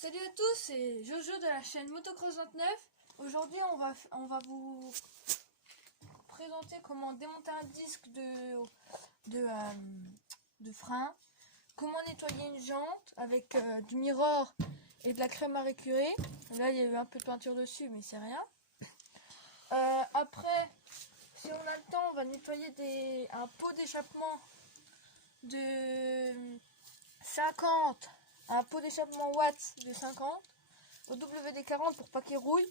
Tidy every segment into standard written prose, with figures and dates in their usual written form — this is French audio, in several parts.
Salut à tous, c'est Jojo de la chaîne Motocross 29. Aujourd'hui, on va vous présenter comment démonter un disque de frein, comment nettoyer une jante avec du mirror et de la crème à récurer. Là, il y a eu un peu de peinture dessus, mais c'est rien. Après, si on a le temps, on va nettoyer un pot d'échappement de 50. Un pot d'échappement watts de 50 au WD-40 pour pas qu'il rouille.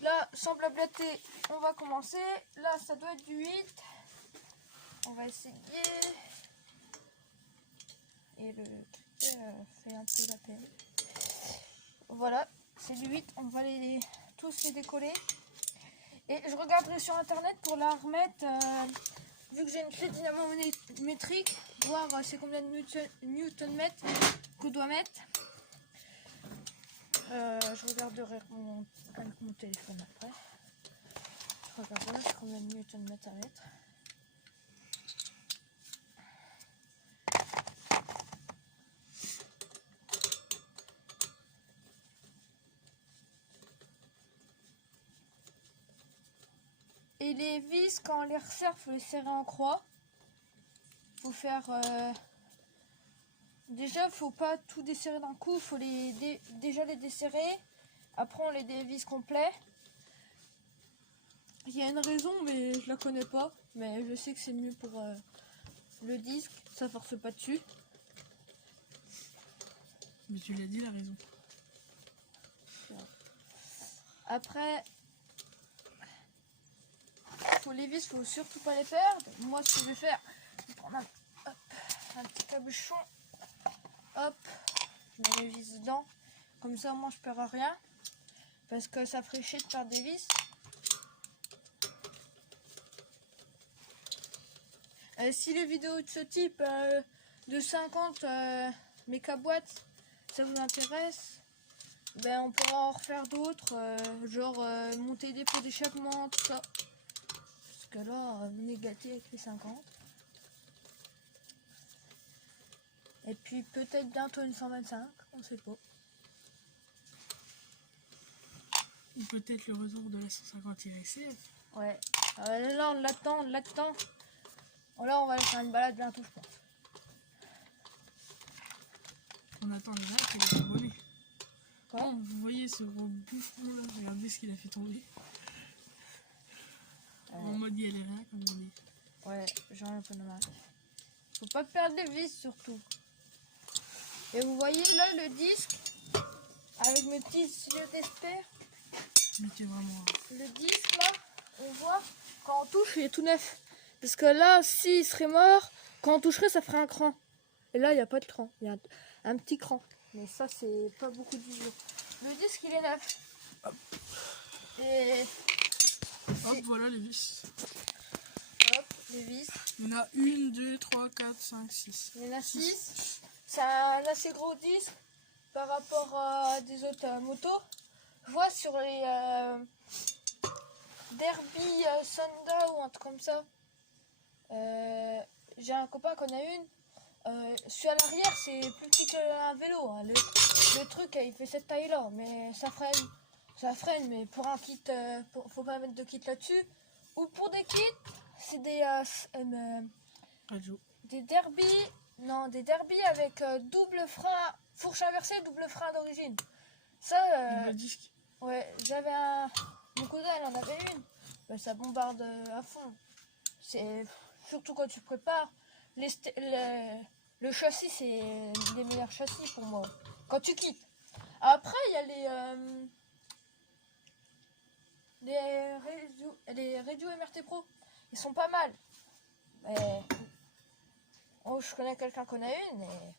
Là, sans blablater, on va commencer. Là, ça doit être du 8. On va essayer. Et le truc fait un peu la peine. Voilà, c'est du 8. On va tous les décoller. Et je regarderai sur internet pour la remettre. Vu que j'ai une clé dynamométrique, voir c'est combien de newton-mètres qu'on doit mettre. Je regarderai avec mon téléphone après. Je regarderai c'est combien de newton-mètres à mettre. Et les vis, quand on les resserre, il faut les serrer en croix. Faut faire... Déjà, faut pas tout desserrer d'un coup. Faut déjà les desserrer. Après, on les dévisse complet. Il y a une raison, mais je la connais pas. Mais je sais que c'est mieux pour le disque. Ça force pas dessus. Mais tu l'as dit, la raison. Après... les vis, faut surtout pas les perdre. Moi, ce que je vais faire, je vais prendre un petit cabochon. Hop, je mets les vis dedans. Comme ça, moi, je perds rien. Parce que ça ferait chier de perdre des vis. Si les vidéos de ce type, de 50 mégaboîtes, ça vous intéresse, ben, on pourra en refaire d'autres. Genre monter des pots d'échappement, tout ça. Parce que là, on est gâté avec les 50. Et puis peut-être bientôt une 125, on sait pas. Ou peut-être le retour de la 150 RSF. Ouais. Là, on l'attend. Là, on va aller faire une balade bientôt, je pense. On attend les vaches et les abonnés. Quoi ? Oh, vous voyez ce gros bouffon là, regardez ce qu'il a fait tomber. En mode il y a les rien, comme on dit. Ouais, j'en ai un peu de mal. Faut pas perdre les vis surtout. Et vous voyez là le disque, avec mes petits yeux d'espère. Mais c'est vraiment... Le disque là, on voit, quand on touche, il est tout neuf. Parce que là, s'il serait mort, quand on toucherait, ça ferait un cran. Et là, il n'y a pas de cran, il y a un petit cran. Mais ça, c'est pas beaucoup d'usure. Le disque, il est neuf. Hop. Et... Hop, voilà les vis. Hop, les vis. Il y en a 1, 2, 3, 4, 5, 6. Il y en a 6. C'est un assez gros disque par rapport à des autres motos. Je vois sur les Derby Sonda ou un truc comme ça. J'ai un copain qu'on a une. Celui à l'arrière, c'est plus petit qu'un vélo. Hein. Le truc, il fait cette taille-là, mais ça freine. Ça freine, mais pour un kit, faut pas mettre de kit là-dessus. Ou pour des kits, c'est des Derby. Non, des Derby avec double frein, fourche inversée, double frein d'origine. Ça, Le disque. ouais, mon cousin, il en avait une. Ben, ça bombarde à fond. C'est surtout quand tu prépares. Le châssis, c'est les meilleurs châssis pour moi. Quand tu quittes. Après, il y a les Redio MRT Pro. Ils sont pas mal. Mais... Oh, je connais quelqu'un qu'on a une et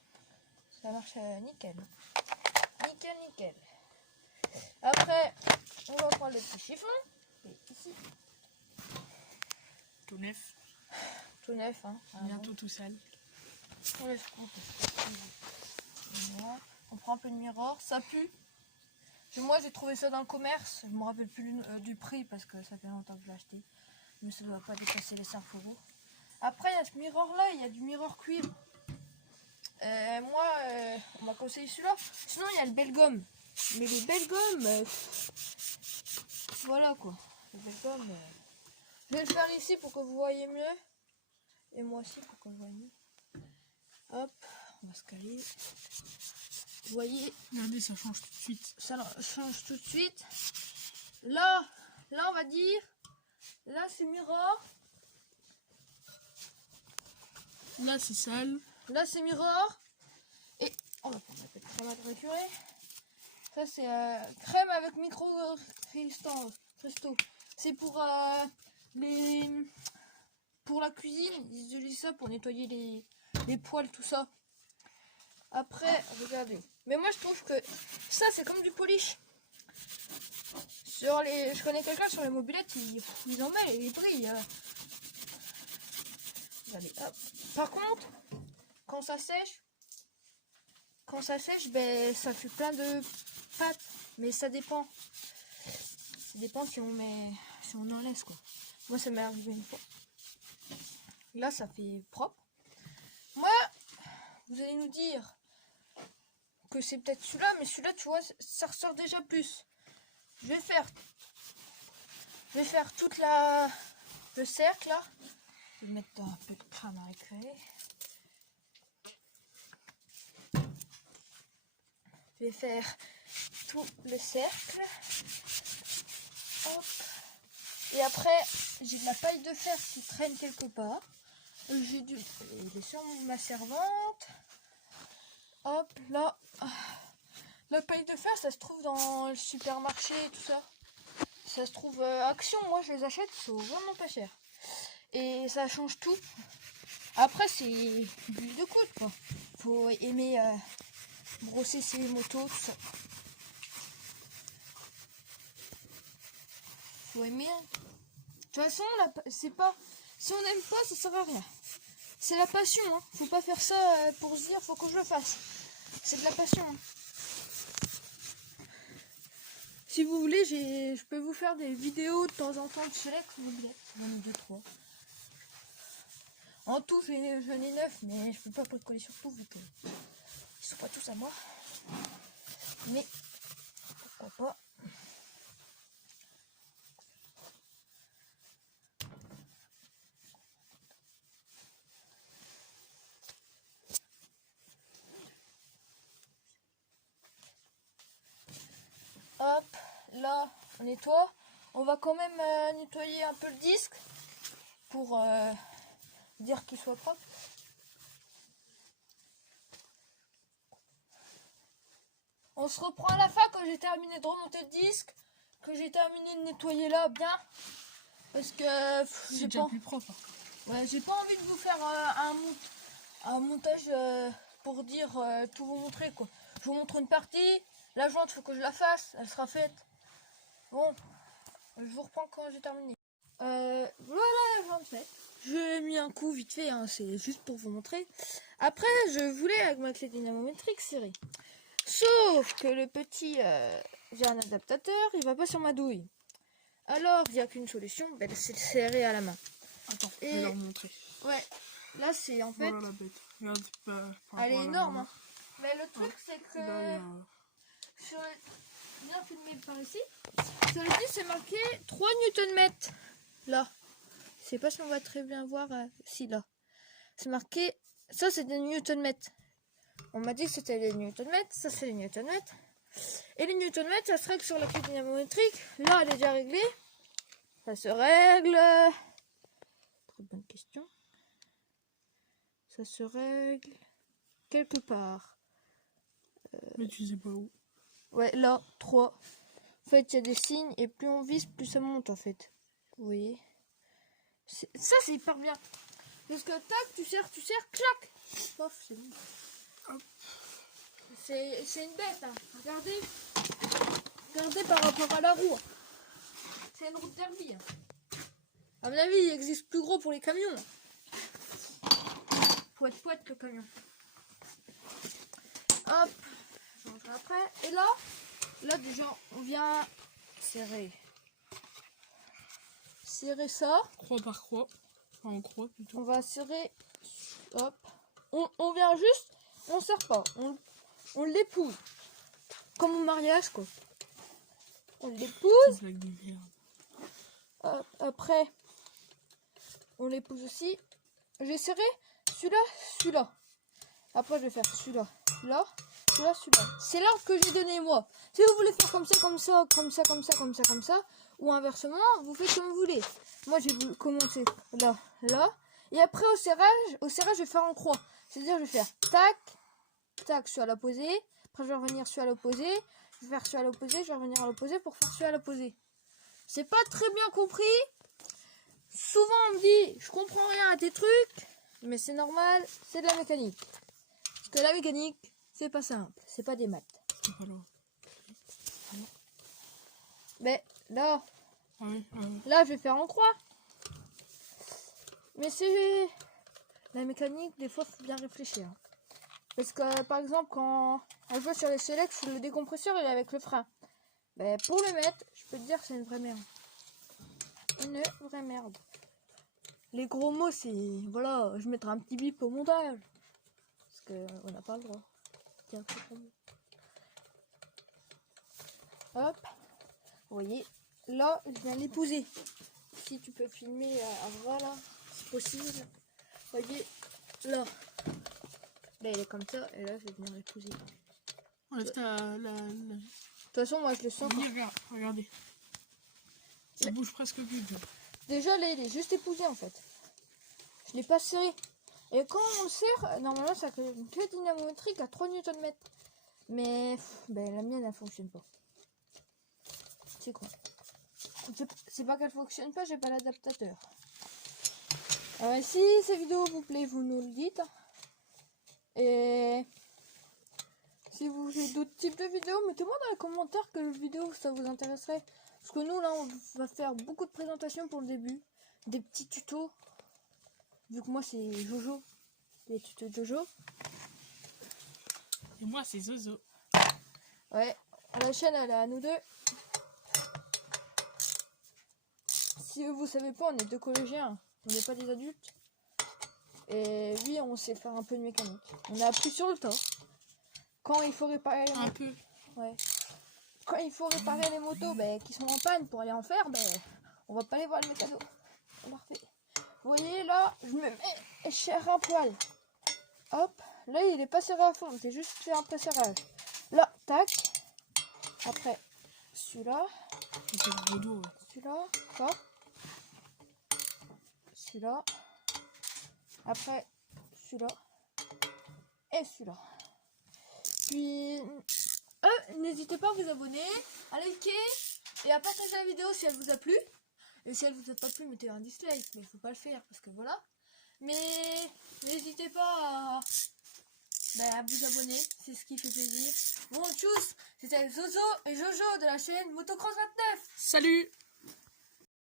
ça marche nickel. Nickel. Après, on va prendre le petit chiffon. Et ici. Tout neuf. Tout neuf, hein. Bientôt tout sale. Voilà. On prend un peu de mirror. Ça pue. Moi, j'ai trouvé ça dans le commerce. Je me rappelle plus du prix parce que ça fait longtemps que je l'ai acheté. Mais ça ne doit pas dépasser les 5 €. Après, il y a ce mirror là. Il y a du mirror cuivre. On m'a conseillé celui-là. Sinon, il y a le Belgum. Mais le Belgum, voilà quoi. Le Belgum, je vais le faire ici pour que vous voyez mieux. Et moi aussi pour que vous voyez mieux. Hop, on va se caler. Vous voyez, Regardez, ça change tout de suite. ça change tout de suite. Là, on va dire, là c'est Mirror. Là, c'est sale. Là c'est Mirror. Et on va prendre la petite crème à récurer. Ça c'est crème avec micro-cristaux. C'est pour la cuisine. Ils utilisent ça pour nettoyer les poêles, tout ça. Après, regardez. Mais moi je trouve que ça c'est comme du polish. Je connais quelqu'un sur les mobylettes, ils en mettent et ils brillent. Regardez, hop. Par contre, quand ça sèche, ben ça fait plein de pâtes. Mais ça dépend. Ça dépend si on en laisse quoi. Moi ça m'est arrivé une fois. Là ça fait propre. Moi, vous allez nous dire que c'est peut-être celui-là, mais celui-là tu vois ça ressort déjà plus. Je vais faire toute le cercle là. Je vais mettre un peu de crème à récupérer. Je vais faire tout le cercle. Hop. Et après, j'ai de la paille de fer qui traîne quelque part. J'ai dû. Il est sur ma servante. Hop, là. La paille de fer, ça se trouve dans le supermarché et tout ça. Ça se trouve Action, moi je les achète, ils sont vraiment pas chers. Et ça change tout. Après, c'est l'huile de coude, quoi. Faut aimer brosser ses motos, tout ça. Faut aimer. De toute façon, c'est pas. Si on n'aime pas, ça sert à rien. C'est la passion, hein. Faut pas faire ça pour se dire, faut que je le fasse. C'est de la passion. Hein. Si vous voulez, je peux vous faire des vidéos de temps en temps de select, vous oubliez. J'en ai 2-3. En tout, j'en ai 9, mais je peux pas coller sur tout vu que ils sont pas tous à moi. Mais pourquoi pas. Hop, là, on nettoie. On va quand même nettoyer un peu le disque pour dire qu'il soit propre. On se reprend à la fin quand j'ai terminé de remonter le disque, que j'ai terminé de nettoyer là bien. Parce que c'est déjà plus propre. Ouais, j'ai pas envie de vous faire un montage pour dire tout vous montrer quoi. Je vous montre une partie, la jointe faut que je la fasse, elle sera faite. Bon, je vous reprends quand j'ai terminé. Voilà la jointe faite. J'ai mis un coup vite fait, hein, c'est juste pour vous montrer. Après, je voulais avec ma clé dynamométrique serrer. Sauf que le petit, j'ai un adaptateur, il va pas sur ma douille. Alors, il n'y a qu'une solution, ben, c'est de serrer à la main. Attends, je vais leur montrer. Ouais, là c'est en fait... Voilà la bête. Regarde, elle est énorme, hein. Mais le truc c'est que... Là, bien filmé par ici. Ça le dit, c'est marqué 3 Nm. Là. Je sais pas si on va très bien voir. Si, là. C'est marqué... Ça, c'est des Nm. On m'a dit que c'était les Nm. Ça, c'est les Nm. Et les Nm, ça se règle sur la clé dynamométrique. Là, elle est déjà réglée. Ça se règle... Très bonne question. Ça se règle quelque part. mais tu sais pas où. Ouais, là, 3. En fait, il y a des signes et plus on vise, plus ça monte en fait. Vous voyez. Ça, c'est hyper bien. Parce que tac, tu serres, clac. Pof, c'est bon. C'est une bête, hein. Regardez. Regardez par rapport à la roue. C'est une roue de derby. Hein. À mon avis, il existe plus gros pour les camions. Poète le camion. Hop. Je rangerai après. Et là déjà, on vient serrer ça. Croix par croix. Enfin, en croix plutôt. On va serrer. Hop. On vient juste on serre pas, on l'épouse. Comme au mariage, quoi. On l'épouse. Blague de merde. Après, on l'épouse aussi. J'ai serré celui-là, celui-là. Après, je vais faire celui-là, celui-là, celui-là, celui-là. C'est l'ordre que j'ai donné moi. Si vous voulez faire comme ça, comme ça, comme ça, comme ça, comme ça, comme ça, ou inversement, vous faites comme vous voulez. Moi, j'ai voulu commencer là, là. Et après, au serrage, je vais faire en croix. C'est-à-dire, je vais faire tac, tac, celui à l'opposé. Après, je vais revenir celui à l'opposé. Je vais faire celui à l'opposé, je vais revenir à l'opposé pour faire celui à l'opposé. C'est pas très bien compris. Souvent, on me dit, je comprends rien à tes trucs. Mais c'est normal, c'est de la mécanique. Parce que la mécanique, c'est pas simple. C'est pas des maths. C'est pas loin. Mais là, Ah oui, là, je vais faire en croix. Mais c'est... La mécanique, des fois, faut bien réfléchir. Parce que, par exemple, quand on joue sur les selects, le décompresseur, il est avec le frein. Mais pour le mettre, je peux te dire que c'est une vraie merde. Une vraie merde. Les gros mots, c'est... Voilà, je mettrai un petit bip au montage. Parce qu'on n'a pas le droit. Tiens, hop. Vous voyez, là, je viens l'épouser. Si tu peux filmer, voilà, c'est possible. Vous voyez, là. Là, il est comme ça, et là, je vais venir l'épouser. Enlève De toute façon, moi, je le sens. Regarde, regardez. Ça bouge presque plus. Déjà, là, il est juste épousé, en fait. Je l'ai pas serré. Et quand on le serre, normalement, ça fait une clé dynamométrique à 3 Nm. Mais ben, la mienne, elle fonctionne pas. C'est quoi? C'est pas qu'elle fonctionne pas, j'ai pas l'adaptateur. Si ces vidéos vous plaît, vous nous le dites. Et si vous voulez d'autres types de vidéos, mettez-moi dans les commentaires quelle vidéo ça vous intéresserait. Parce que nous, là, on va faire beaucoup de présentations pour le début. Des petits tutos. Vu que moi, c'est Jojo. Les tutos de Jojo. Et moi, c'est Zozo. Ouais, la chaîne, elle est à nous deux. Si vous savez pas, on est deux collégiens. On n'est pas des adultes. Et oui, on sait faire un peu de mécanique. On a appris sur le tas. Quand il faut réparer les motos, ouais. Quand il faut réparer les motos qui sont en panne pour aller en faire, on va pas aller voir le mécano. Parfait. Vous voyez là, je me mets et je serre un poil. Hop, là il est pas serré à fond, c'est juste fait un pré-serrage. Là, tac. Après, celui-là. Celui-là, ça. Celui-là. Après, celui-là. Et celui-là. Puis, n'hésitez pas à vous abonner, à liker et à partager la vidéo si elle vous a plu. Et si elle vous a pas plu, mettez un dislike, mais il faut pas le faire parce que voilà. Mais n'hésitez pas à vous abonner, c'est ce qui fait plaisir. Bon, tchuss, c'était Zozo et Jojo de la chaîne Motocross 29. Salut!